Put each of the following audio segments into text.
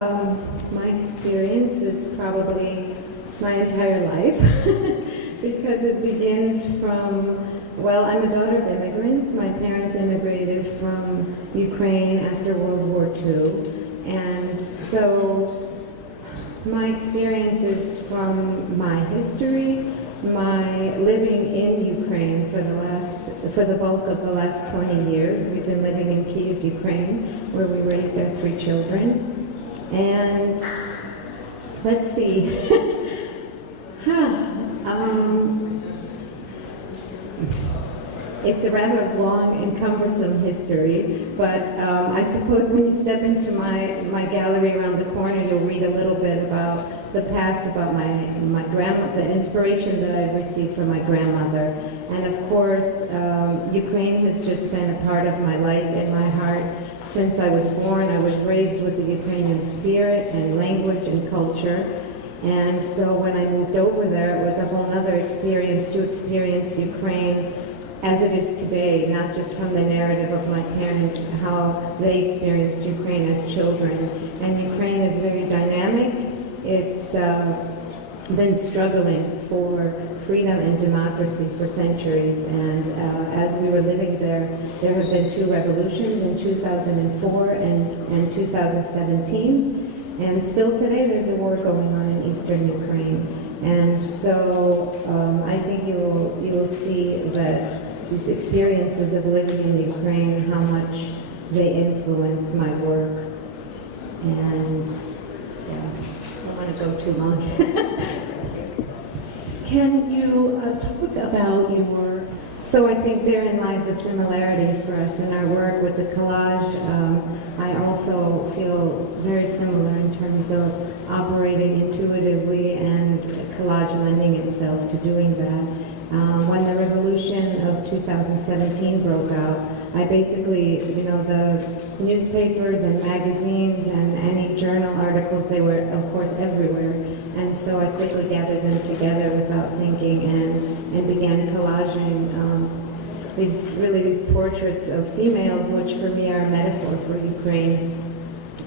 My experience is probably my entire life because it begins from, well, I'm a daughter of immigrants. My parents immigrated from Ukraine after World War II. And so my experience is from my history, my living in Ukraine for the bulk of the last 20 years. We've been living in Kiev, Ukraine, where we raised our 3 children. And let's see, it's a rather long and cumbersome history, but I suppose when you step into my gallery around the corner, you'll read a little bit about the past, about my grandma, the inspiration that I've received from my grandmother. And of course, Ukraine has just been a part of my life and my heart since I was born. I was raised with the Ukrainian spirit and language and culture. And so when I moved over there, it was a whole other experience to experience Ukraine as it is today, not just from the narrative of my parents, how they experienced Ukraine as children. And Ukraine is very dynamic. It's been struggling for freedom and democracy for centuries. And as we were living there, there have been 2 revolutions in 2004 and 2017. And still today, there's a war going on in eastern Ukraine. And so I think you will see that these experiences of living in Ukraine, how much they influence my work. And yeah, I don't want to go too long. Can you talk about your... So I think therein lies a similarity for us in our work with the collage. I also feel very similar in terms of operating intuitively and collage lending itself to doing that. When the revolution of 2017 broke out, I basically, the newspapers and magazines and any journal articles, they were, of course, everywhere. And so I quickly gathered them together without thinking and began collaging these portraits of females, which for me are a metaphor for Ukraine.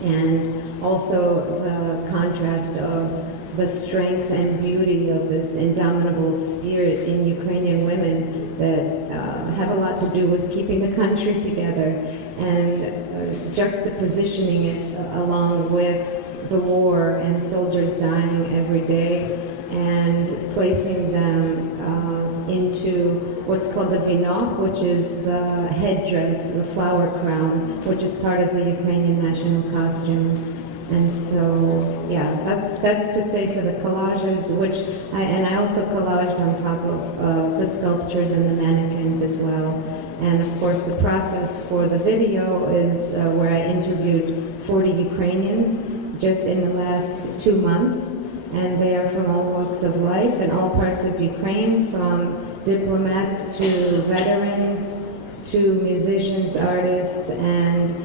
And also the contrast of the strength and beauty of this indomitable spirit in Ukrainian women that have a lot to do with keeping the country together, and juxtapositioning it along with the war and soldiers dying every day, and placing them into what's called the vinok, which is the headdress, the flower crown, which is part of the Ukrainian national costume. And so, yeah, that's to say for the collages, which I also collaged on top of the sculptures and the mannequins as well. And of course, the process for the video is where I interviewed 40 Ukrainians just in the last 2 months, and they are from all walks of life and all parts of Ukraine, from diplomats to veterans to musicians, artists, and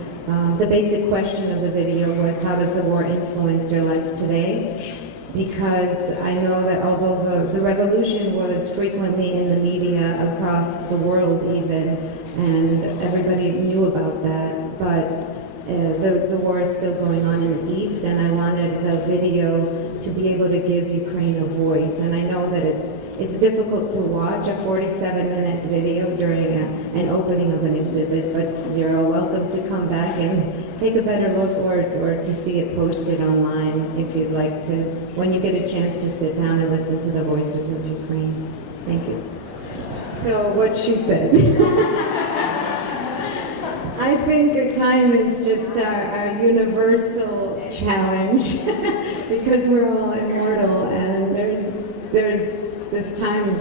the basic question of the video was, how does the war influence your life today? Because I know that although the revolution was frequently in the media across the world even, and everybody knew about that, but the war is still going on in the East, and I wanted the video to be able to give Ukraine a voice. And I know that it's difficult to watch a 47-minute video during an opening of an exhibit, but you're all welcome to come back and take a better look, or to see it posted online if you'd like to, when you get a chance to sit down and listen to the voices of Ukraine. Thank you. So what she said. I think time is just our universal challenge because we're all immortal, and there's this time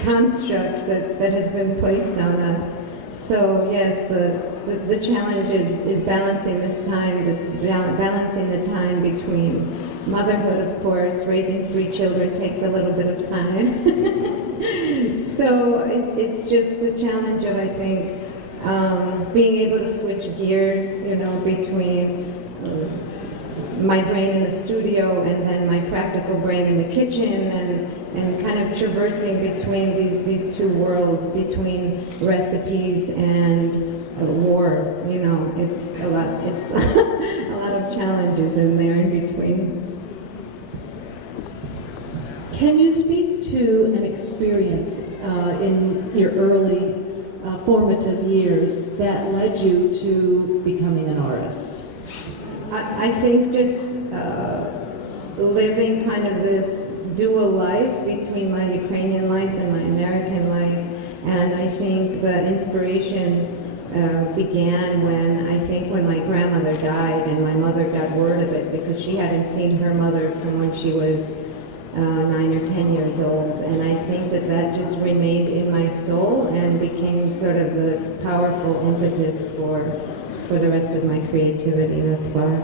construct that has been placed on us. So yes, the challenge is balancing this time, balancing the time between motherhood, of course. Raising 3 children takes a little bit of time. So it's just the challenge of, I think, being able to switch gears, between my brain in the studio and then my practical brain in the kitchen, and kind of traversing between these 2 worlds, between recipes and war. It's a lot lot of challenges in there in between. Can you speak to an experience in your early formative years that led you to becoming an artist? I think just living kind of this dual life between my Ukrainian life and my American life, and I think the inspiration began when my grandmother died and my mother got word of it, because she hadn't seen her mother from when she was 9 or 10 years old, and I think that just remained in my soul and became sort of this powerful impetus for the rest of my creativity thus far.